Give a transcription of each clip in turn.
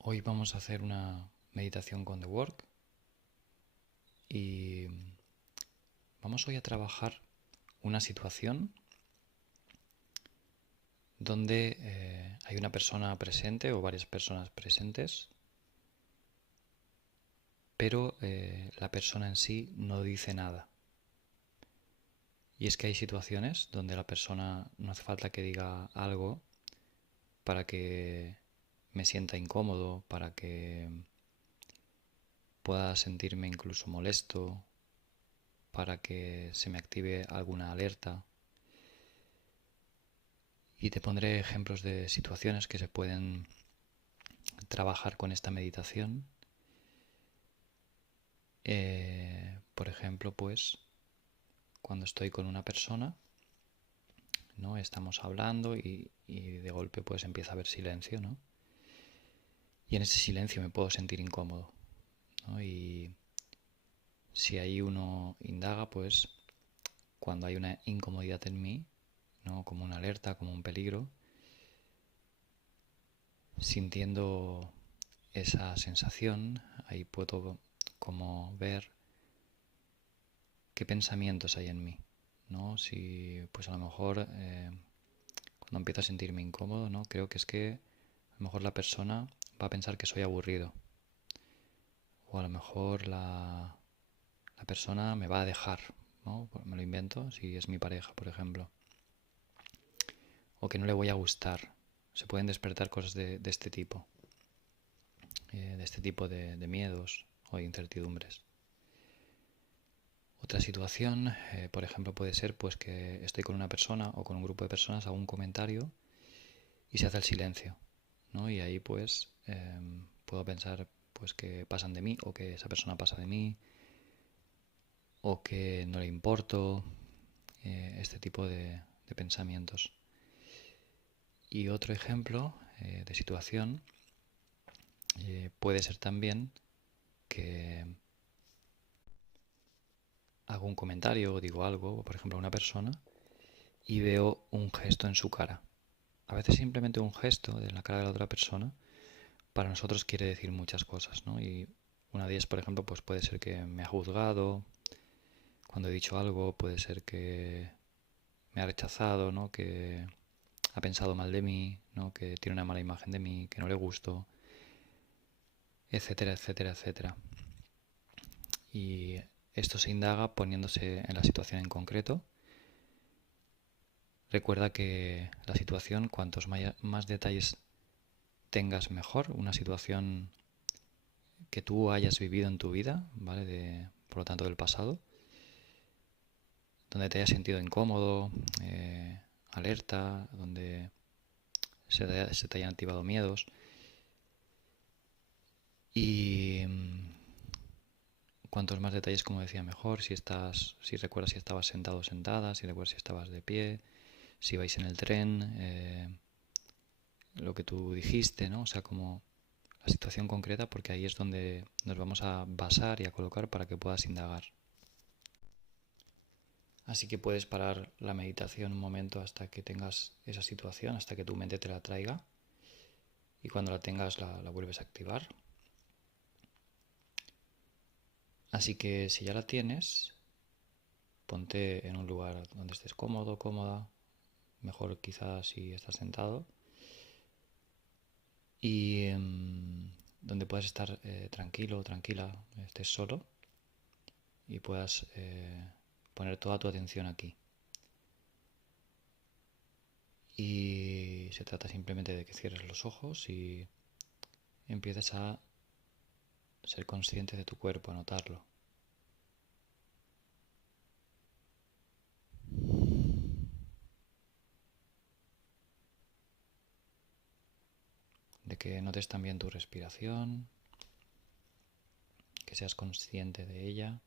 Hoy vamos a hacer una meditación con The Work y vamos hoy a trabajar una situación donde hay una persona presente o varias personas presentes, pero la persona en sí no dice nada. Y es que hay situaciones donde la persona no hace falta que diga algo para que me sienta incómodo, para que pueda sentirme incluso molesto, para que se me active alguna alerta. Y te pondré ejemplos de situaciones que se pueden trabajar con esta meditación. Por ejemplo, pues cuando estoy con una persona, ¿no? Estamos hablando y de golpe pues empieza a haber silencio, ¿no? Y en ese silencio me puedo sentir incómodo, ¿no? Y si ahí uno indaga, pues cuando hay una incomodidad en mí, ¿no? Como una alerta, como un peligro, sintiendo esa sensación, ahí puedo como ver qué pensamientos hay en mí, ¿no? Si pues a lo mejor cuando empiezo a sentirme incómodo, ¿no? Creo que es que a lo mejor la persona va a pensar que soy aburrido, o a lo mejor la persona me va a dejar, ¿no? Me lo invento, si es mi pareja, por ejemplo, o que no le voy a gustar. Se pueden despertar cosas de este tipo, de miedos o de incertidumbres. Otra situación, por ejemplo, puede ser pues que estoy con una persona o con un grupo de personas, hago un comentario y se hace el silencio, ¿no? Y ahí pues puedo pensar pues que pasan de mí o que esa persona pasa de mí o que no le importo, este tipo de pensamientos. Y otro ejemplo de situación puede ser también que hago un comentario o digo algo, por ejemplo, a una persona y veo un gesto en su cara. A veces simplemente un gesto de la cara de la otra persona para nosotros quiere decir muchas cosas, ¿no? Y una de ellas, por ejemplo, pues puede ser que me ha juzgado cuando he dicho algo, puede ser que me ha rechazado, ¿no? Que ha pensado mal de mí, ¿no? Que tiene una mala imagen de mí, que no le gusto, etcétera, etcétera, etcétera. Y esto se indaga poniéndose en la situación en concreto. Recuerda que la situación, cuantos más detalles tengas, mejor. Una situación que tú hayas vivido en tu vida, ¿vale? Por lo tanto, del pasado, donde te hayas sentido incómodo, alerta, donde se te hayan activado miedos. Y cuantos más detalles, como decía, mejor. Si recuerdas si estabas sentado o sentada, si recuerdas si estabas de pie, si vais en el tren, lo que tú dijiste, ¿no? O sea, como la situación concreta, porque ahí es donde nos vamos a basar y a colocar para que puedas indagar. Así que puedes parar la meditación un momento hasta que tengas esa situación, hasta que tu mente te la traiga. Y cuando la tengas la vuelves a activar. Así que si ya la tienes, ponte en un lugar donde estés cómodo, cómoda. Mejor quizás si estás sentado. Y donde puedas estar tranquilo o tranquila, estés solo. Y puedas poner toda tu atención aquí. Y se trata simplemente de que cierres los ojos y empieces a ser consciente de tu cuerpo, a notarlo. De que notes también tu respiración, que seas consciente de ella.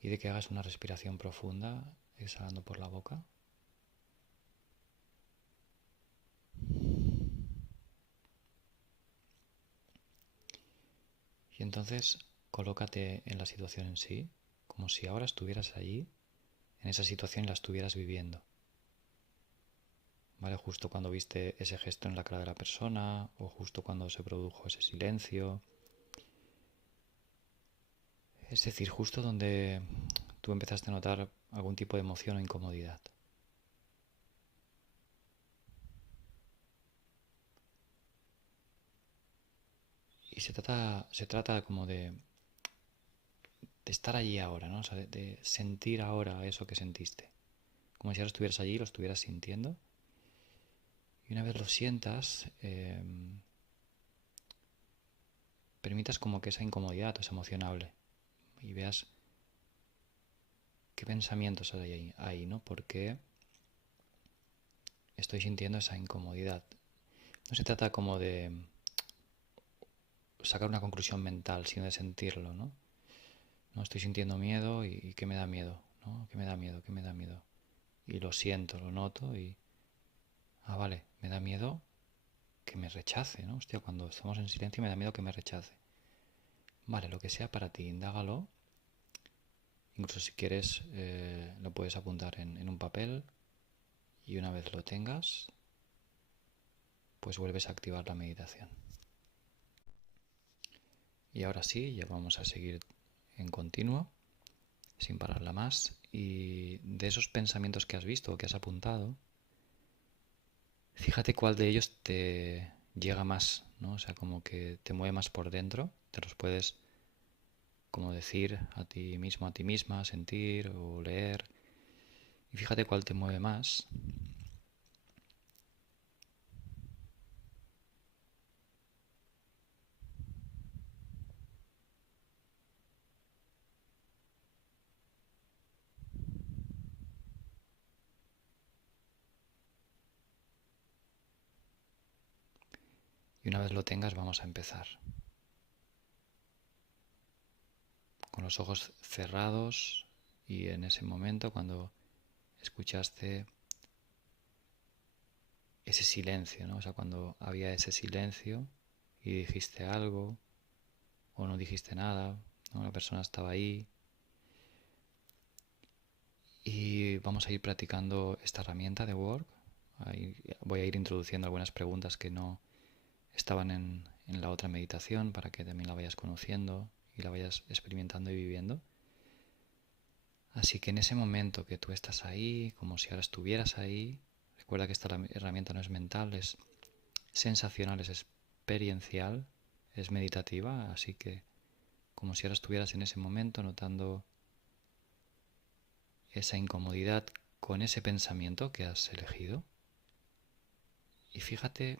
Y de que hagas una respiración profunda, exhalando por la boca. Y entonces colócate en la situación en sí, como si ahora estuvieras allí, en esa situación y la estuvieras viviendo. ¿vale? Justo cuando viste ese gesto en la cara de la persona o justo cuando se produjo ese silencio. Es decir, justo donde tú empezaste a notar algún tipo de emoción o incomodidad. Y se trata como de estar allí ahora, ¿no? O sea, de sentir ahora eso que sentiste. Como si ahora estuvieras allí y lo estuvieras sintiendo. Y una vez lo sientas, permitas como que esa incomodidad, esa emoción hable. Y veas qué pensamientos hay ahí, ¿no? ¿Por qué estoy sintiendo esa incomodidad? No se trata como de sacar una conclusión mental, sino de sentirlo, ¿no? No estoy sintiendo miedo y ¿qué me da miedo? ¿No? ¿Qué me da miedo? ¿Qué me da miedo? Y lo siento, lo noto y... Ah, vale, me da miedo que me rechace, ¿no? Hostia, cuando estamos en silencio me da miedo que me rechace. Vale, lo que sea para ti, indágalo. Incluso si quieres, lo puedes apuntar en un papel y una vez lo tengas, pues vuelves a activar la meditación. Y ahora sí, ya vamos a seguir en continuo, sin pararla más. Y de esos pensamientos que has visto o que has apuntado, fíjate cuál de ellos te llega más, ¿no? O sea, como que te mueve más por dentro, te los puedes como decir a ti mismo, a ti misma, sentir o leer. Y fíjate cuál te mueve más. Y una vez lo tengas, vamos a empezar. Con los ojos cerrados y en ese momento cuando escuchaste ese silencio, ¿no? O sea, cuando había ese silencio y dijiste algo o no dijiste nada, ¿no? La persona estaba ahí. Y vamos a ir practicando esta herramienta de Work. Ahí voy a ir introduciendo algunas preguntas que no estaban en la otra meditación para que también la vayas conociendo y la vayas experimentando y viviendo. Así que en ese momento que tú estás ahí, como si ahora estuvieras ahí, recuerda que esta herramienta no es mental, es sensacional, es experiencial, es meditativa, así que como si ahora estuvieras en ese momento notando esa incomodidad con ese pensamiento que has elegido. Y fíjate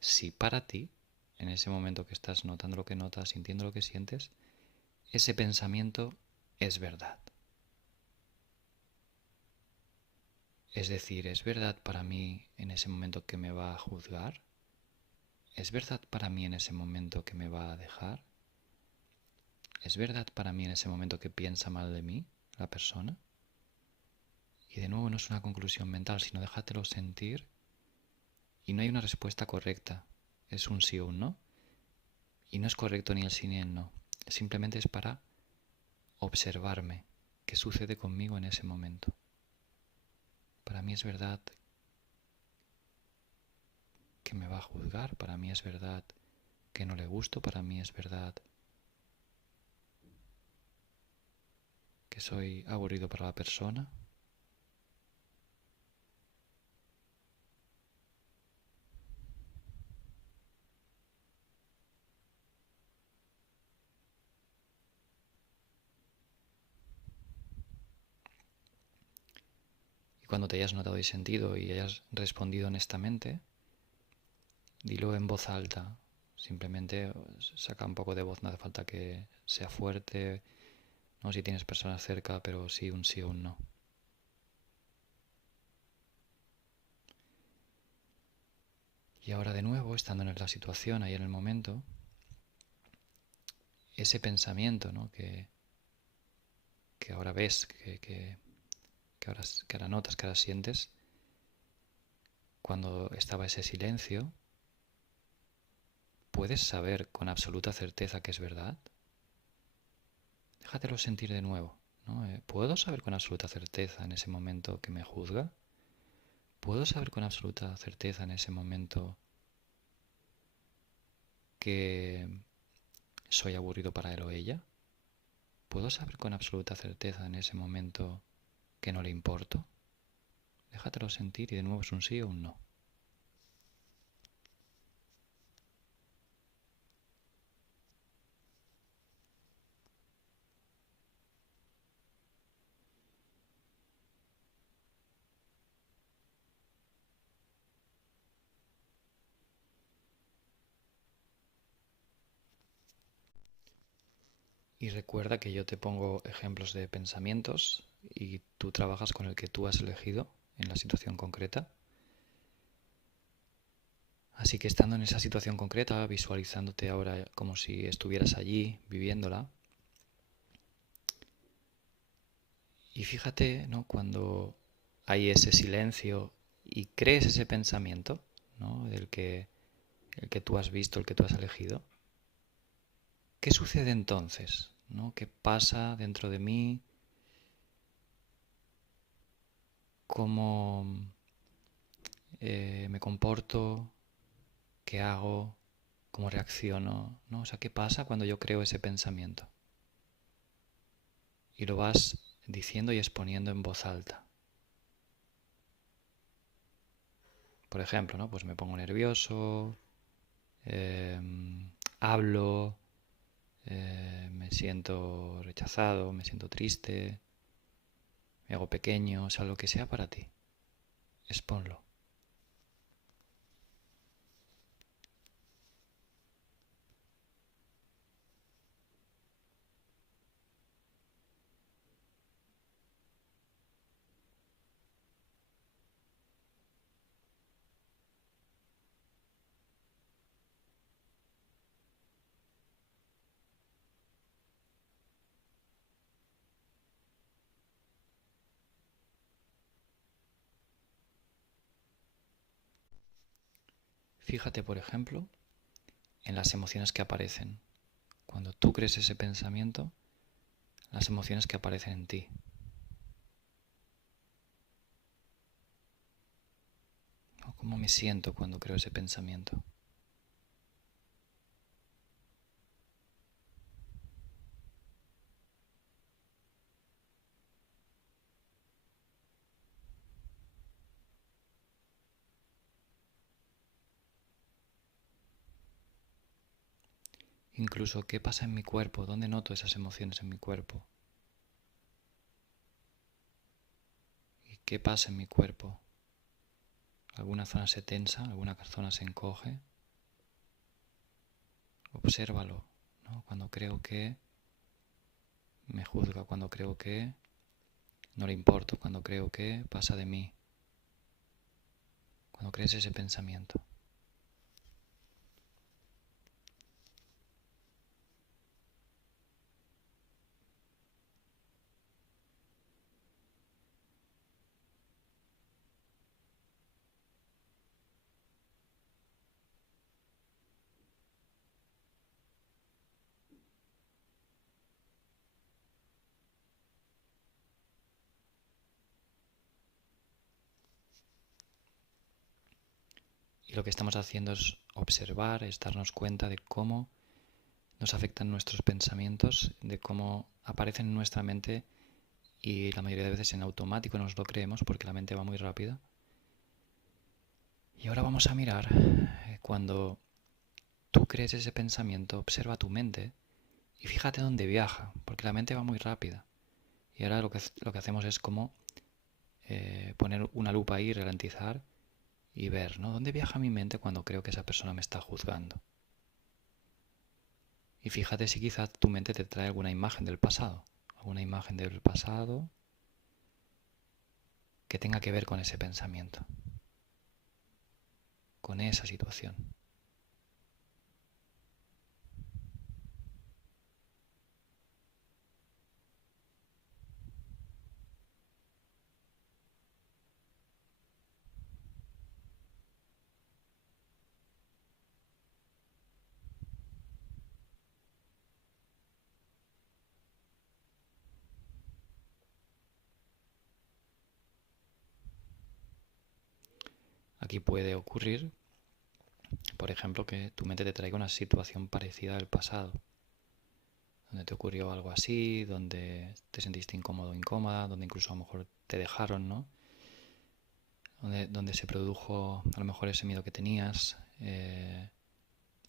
si para ti, en ese momento que estás notando lo que notas, sintiendo lo que sientes, ese pensamiento es verdad. Es decir, ¿es verdad para mí en ese momento que me va a juzgar? ¿Es verdad para mí en ese momento que me va a dejar? ¿Es verdad para mí en ese momento que piensa mal de mí, la persona? Y de nuevo no es una conclusión mental, sino déjatelo sentir y no hay una respuesta correcta. Es un sí o un no. Y no es correcto ni el sí ni el no. Simplemente es para observarme qué sucede conmigo en ese momento. Para mí es verdad que me va a juzgar, para mí es verdad que no le gusto, para mí es verdad que soy aburrido para la persona. Y cuando te hayas notado y sentido y hayas respondido honestamente, dilo en voz alta. Simplemente saca un poco de voz, no hace falta que sea fuerte, no si tienes personas cerca, pero sí o un no. Y ahora de nuevo, estando en la situación, ahí en el momento, ese pensamiento, ¿no? que ahora ves, que ahora notas, que ahora sientes, cuando estaba ese silencio, ¿puedes saber con absoluta certeza que es verdad? Déjatelo sentir de nuevo, ¿no? ¿Puedo saber con absoluta certeza en ese momento que me juzga? ¿puedo saber con absoluta certeza en ese momento que soy aburrido para él o ella? ¿Puedo saber con absoluta certeza en ese momento que no le importo? Déjatelo sentir y de nuevo es un sí o un no. Y recuerda que yo te pongo ejemplos de pensamientos y tú trabajas con el que tú has elegido en la situación concreta. Así que estando en esa situación concreta, visualizándote ahora como si estuvieras allí viviéndola, y fíjate, ¿no? Cuando hay ese silencio y crees ese pensamiento, ¿no? El que tú has visto, el que tú has elegido, ¿qué sucede entonces? ¿No? ¿Qué pasa dentro de mí? ¿Cómo me comporto? ¿Qué hago? ¿Cómo reacciono? ¿No? O sea, ¿qué pasa cuando yo creo ese pensamiento? Y lo vas diciendo y exponiendo en voz alta. Por ejemplo, ¿no? Pues me pongo nervioso, eh, hablo, me siento rechazado, me siento triste, me hago pequeño, o sea, lo que sea para ti. Exponlo. Fíjate, por ejemplo, en las emociones que aparecen. Cuando tú crees ese pensamiento, las emociones que aparecen en ti. ¿No? ¿Cómo me siento cuando creo ese pensamiento? Incluso, ¿qué pasa en mi cuerpo? ¿Dónde noto esas emociones en mi cuerpo? ¿Y qué pasa en mi cuerpo? ¿Alguna zona se tensa? ¿Alguna zona se encoge? Obsérvalo, ¿no? Cuando creo que me juzga, cuando creo que no le importo, cuando creo que pasa de mí, cuando crees ese pensamiento. Y lo que estamos haciendo es observar, es darnos cuenta de cómo nos afectan nuestros pensamientos, de cómo aparecen en nuestra mente y la mayoría de veces en automático nos lo creemos porque la mente va muy rápida. Y ahora vamos a mirar cuando tú crees ese pensamiento, observa tu mente y fíjate dónde viaja, porque la mente va muy rápida. Y ahora lo que hacemos es como poner una lupa ahí, ralentizar y ver, ¿no? ¿Dónde viaja mi mente cuando creo que esa persona me está juzgando? Y fíjate si quizás tu mente te trae alguna imagen del pasado que tenga que ver con ese pensamiento, con esa situación. Aquí puede ocurrir, por ejemplo, que tu mente te traiga una situación parecida del pasado, donde te ocurrió algo así, donde te sentiste incómodo o incómoda, donde incluso a lo mejor te dejaron, ¿no? Donde se produjo a lo mejor ese miedo que tenías,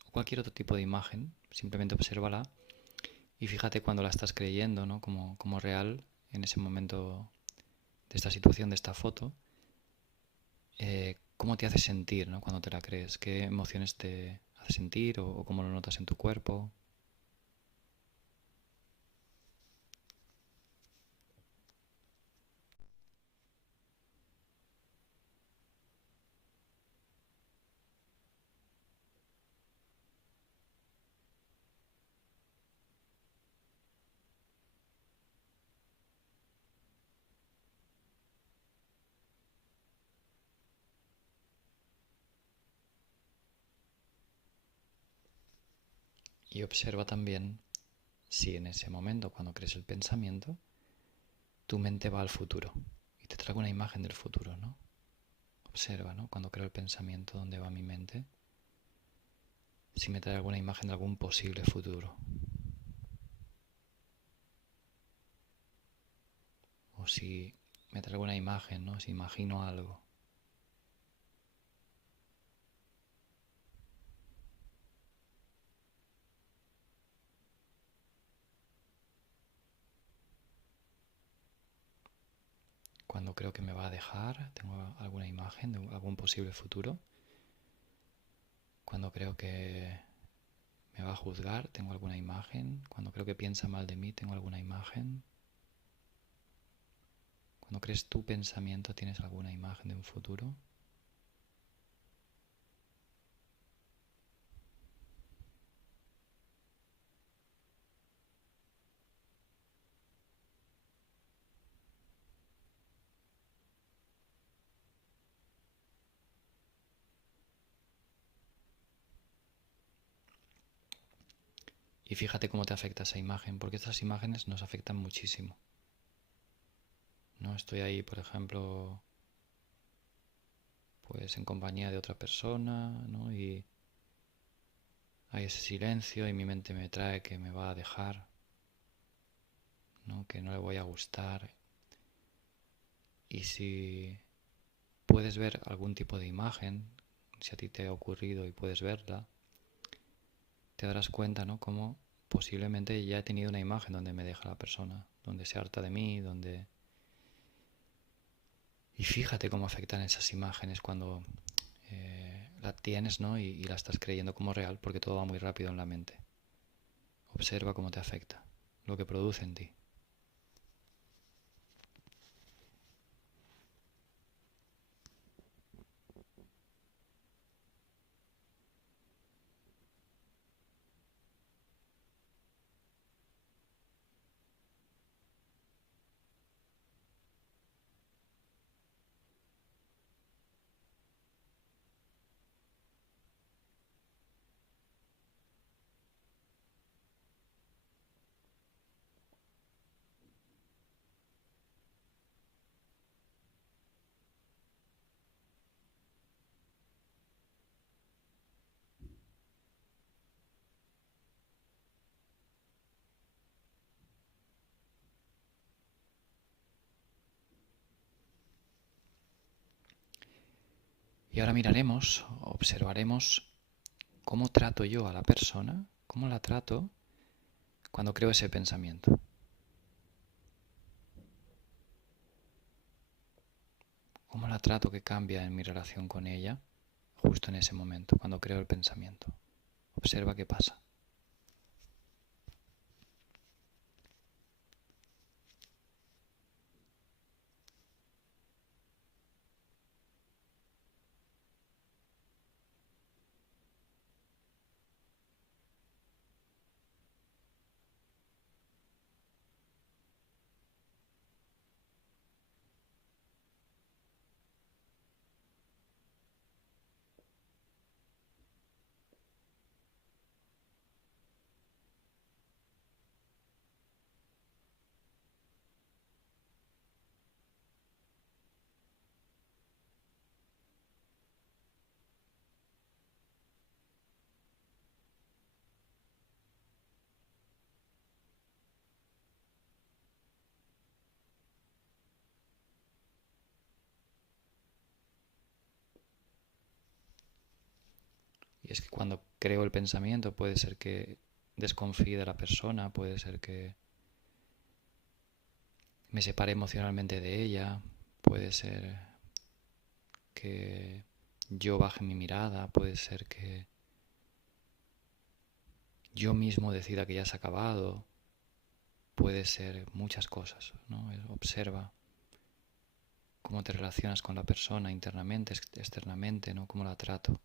o cualquier otro tipo de imagen. Simplemente obsérvala y fíjate cuando la estás creyendo, ¿no? Como real en ese momento de esta situación, de esta foto. ¿Cómo te hace sentir, ¿no? Cuando te la crees? ¿Qué emociones te hace sentir o cómo lo notas en tu cuerpo? Y observa también si en ese momento, cuando crees el pensamiento, tu mente va al futuro y te trae una imagen del futuro, ¿no? Observa, ¿no? Cuando creo el pensamiento, ¿dónde va mi mente? Si me trae alguna imagen de algún posible futuro. O si me trae alguna imagen, ¿no? Si imagino algo. Cuando creo que me va a dejar, tengo alguna imagen de algún posible futuro. Cuando creo que me va a juzgar, tengo alguna imagen. Cuando creo que piensa mal de mí, tengo alguna imagen. Cuando crees tu pensamiento, tienes alguna imagen de un futuro. Y fíjate cómo te afecta esa imagen, porque estas imágenes nos afectan muchísimo. No estoy ahí, por ejemplo, pues en compañía de otra persona, ¿no? Y hay ese silencio y mi mente me trae que me va a dejar, ¿no? Que no le voy a gustar. Y si puedes ver algún tipo de imagen, si a ti te ha ocurrido y puedes verla, te darás cuenta, ¿no? Como posiblemente ya he tenido una imagen donde me deja la persona, donde se harta de mí, donde... Y fíjate cómo afectan esas imágenes cuando la tienes, ¿no? Y la estás creyendo como real, porque todo va muy rápido en la mente. Observa cómo te afecta, lo que produce en ti. Y ahora miraremos, observaremos cómo trato yo a la persona, cómo la trato cuando creo ese pensamiento. Cómo la trato que cambia en mi relación con ella justo en ese momento, cuando creo el pensamiento. Observa qué pasa. Y es que cuando creo el pensamiento puede ser que desconfíe de la persona, puede ser que me separe emocionalmente de ella, puede ser que yo baje mi mirada, puede ser que yo mismo decida que ya se ha acabado, puede ser muchas cosas, ¿no? Observa cómo te relacionas con la persona internamente, externamente, ¿no? Cómo la trato.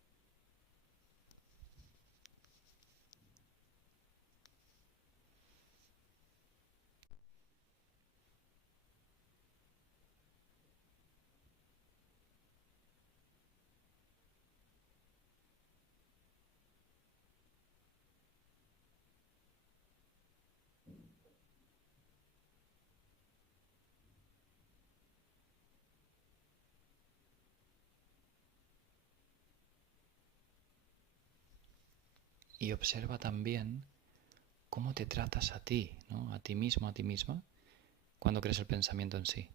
Y observa también cómo te tratas a ti, ¿no? A ti mismo, a ti misma, cuando crees el pensamiento en sí.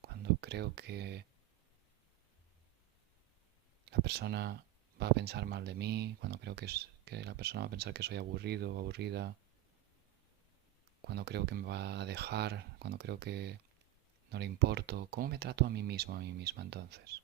Cuando creo que la persona va a pensar mal de mí, cuando creo que la persona va a pensar que soy aburrido o aburrida, cuando creo que me va a dejar, cuando creo que no le importo, ¿cómo me trato a mí mismo, a mí misma entonces?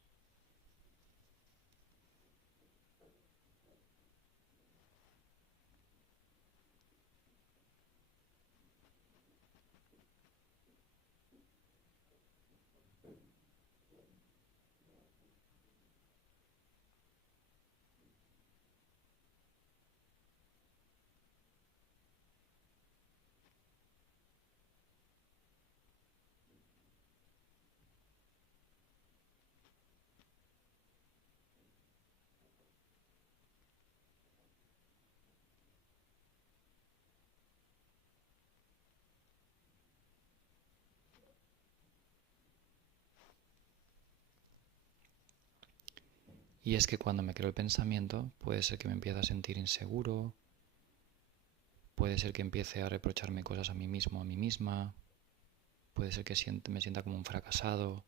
Y es que cuando me creo el pensamiento, puede ser que me empiece a sentir inseguro, puede ser que empiece a reprocharme cosas a mí mismo, a mí misma, puede ser que me sienta como un fracasado,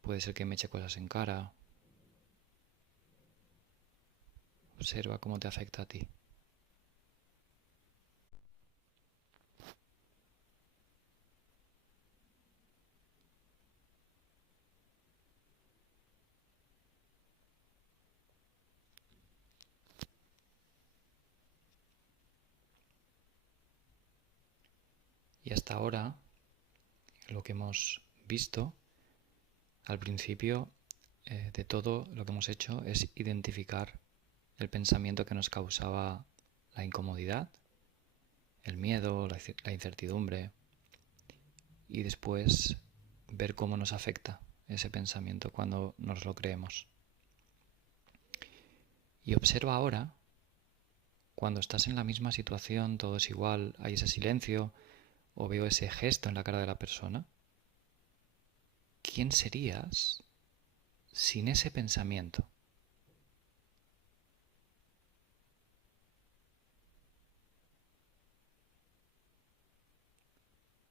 puede ser que me eche cosas en cara. Observa cómo te afecta a ti. Y hasta ahora, lo que hemos visto al principio de todo lo que hemos hecho es identificar el pensamiento que nos causaba la incomodidad, el miedo, la incertidumbre, y después ver cómo nos afecta ese pensamiento cuando nos lo creemos. Y observa ahora, cuando estás en la misma situación, todo es igual, hay ese silencio o veo ese gesto en la cara de la persona, ¿quién serías sin ese pensamiento?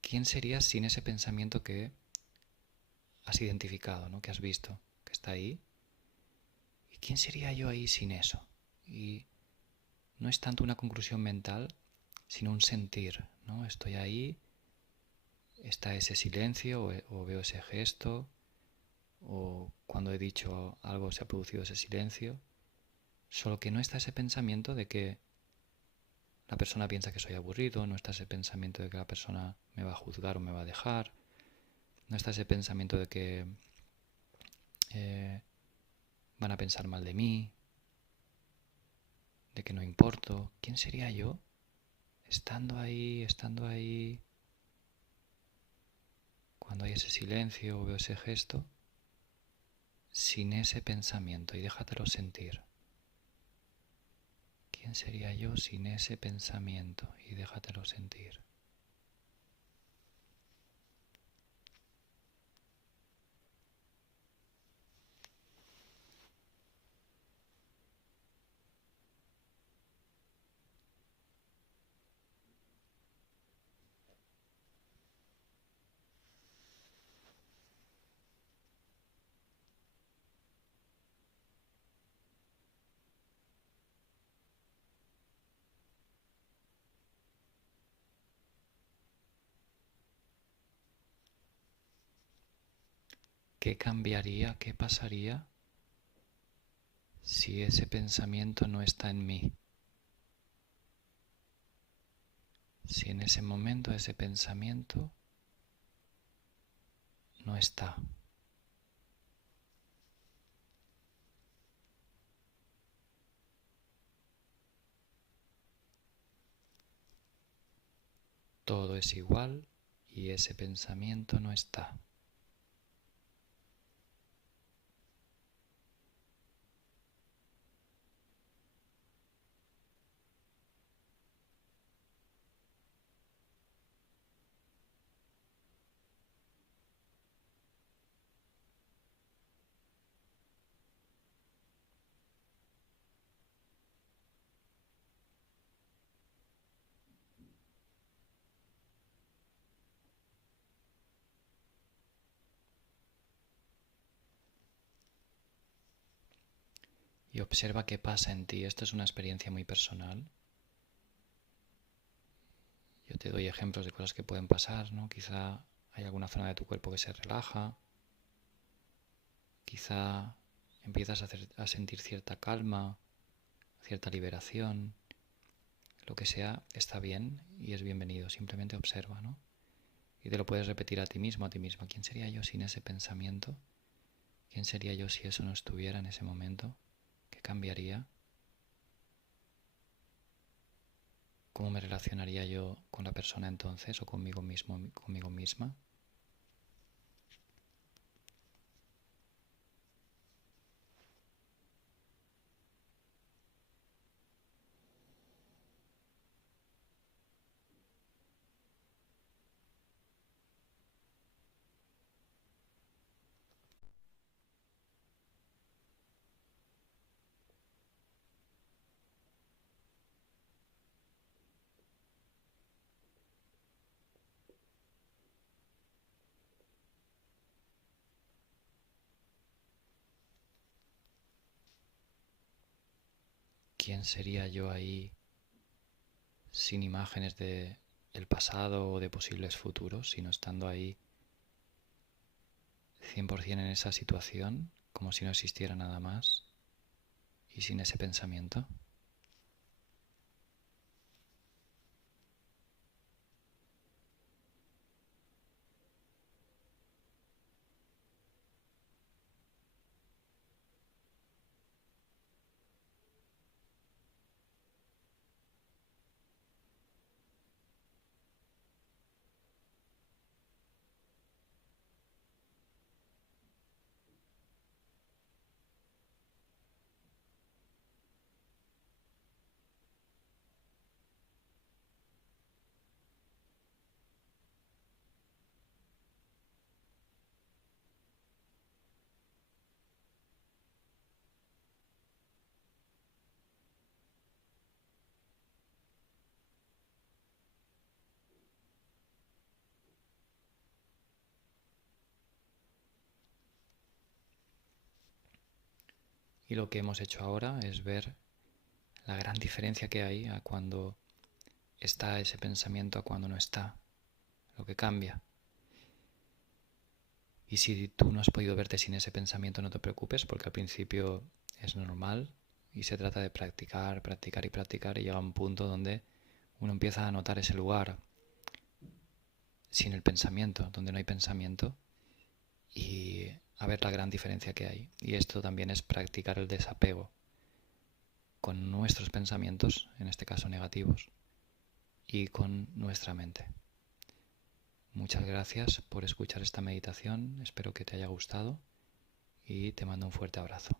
¿Quién serías sin ese pensamiento que has identificado, ¿no? Que has visto, que está ahí? ¿Y quién sería yo ahí sin eso? Y no es tanto una conclusión mental, sino un sentir, ¿no? Estoy ahí, está ese silencio o veo ese gesto, o cuando he dicho algo se ha producido ese silencio, solo que no está ese pensamiento de que la persona piensa que soy aburrido, no está ese pensamiento de que la persona me va a juzgar o me va a dejar, no está ese pensamiento de que eh, van a pensar mal de mí, de que no importo. ¿Quién sería yo estando ahí, cuando hay ese silencio o veo ese gesto, sin ese pensamiento? Y déjatelo sentir. ¿Quién sería yo sin ese pensamiento? Y déjatelo sentir. ¿qué cambiaría, qué pasaría si ese pensamiento no está en mí? Si en ese momento ese pensamiento no está. Todo es igual y ese pensamiento no está. Y observa qué pasa en ti. Esto es una experiencia muy personal. Yo te doy ejemplos de cosas que pueden pasar, ¿no? Quizá hay alguna zona de tu cuerpo que se relaja. Quizá empiezas a sentir cierta calma, cierta liberación. Lo que sea está bien y es bienvenido. Simplemente observa, ¿no? Y te lo puedes repetir a ti mismo, a ti misma. ¿Quién sería yo sin ese pensamiento? ¿Quién sería yo si eso no estuviera en ese momento? ¿Qué cambiaría? ¿Cómo me relacionaría yo con la persona entonces o conmigo mismo, conmigo misma? ¿Quién sería yo ahí sin imágenes de el pasado o de posibles futuros, sino estando ahí 100% en esa situación, como si no existiera nada más y sin ese pensamiento? Y lo que hemos hecho ahora es ver la gran diferencia que hay a cuando está ese pensamiento a cuando no está, lo que cambia. Y si tú no has podido verte sin ese pensamiento, no te preocupes, porque al principio es normal y se trata de practicar, practicar y practicar, y llega un punto donde uno empieza a notar ese lugar sin el pensamiento, donde no hay pensamiento, y a ver la gran diferencia que hay. Y esto también es practicar el desapego con nuestros pensamientos, en este caso negativos, y con nuestra mente. Muchas gracias por escuchar esta meditación, espero que te haya gustado y te mando un fuerte abrazo.